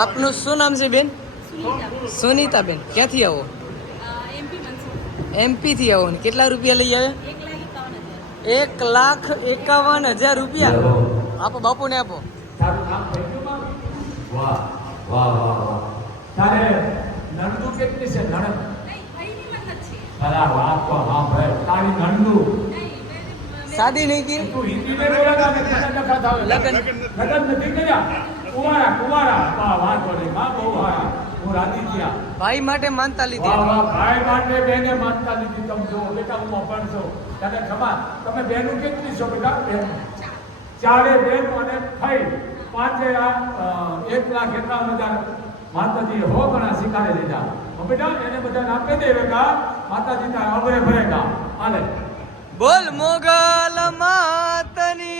આપનું શું નામ છે બેન? સુનીતા બેન. ક્યાંથી આવો? MP થી આવો ને કેટલા રૂપિયા લઈ આવે? 1,51,000 રૂપિયા. આપો બાપુને આપો. વાહ વાહ વાહ વાહ. તારે નણદુ કેટલી છે? નણદ અરે વાહ તો હા ભાઈ તારી નણદુ શાદી નહીં કરી? તું હિન્દી में बोला था कि लग्न का था લગન લગ્ન નથી કર્યા? કુવારા કુવારા વાહ વાહ બોલે માં બહુ હા હું રાજી થયા. ભાઈ માટે માનતા વાહ લીધી. વાહ ભાઈ માટે બેને માનતા લીધી. તમે જો બેટા હું અભણ છું તને ખબર તમે બેનું કેટલી છો બેટા? બેન ચારે બેન અને થઈ પાંચે 1,51,000 માતાજી હો ગણા શીખાડે દીધા. બેટા એને બધાને આપી દે બેટા માતાજી તારા અભરે ભરેગા. હાલે બોલ મોગલ માતની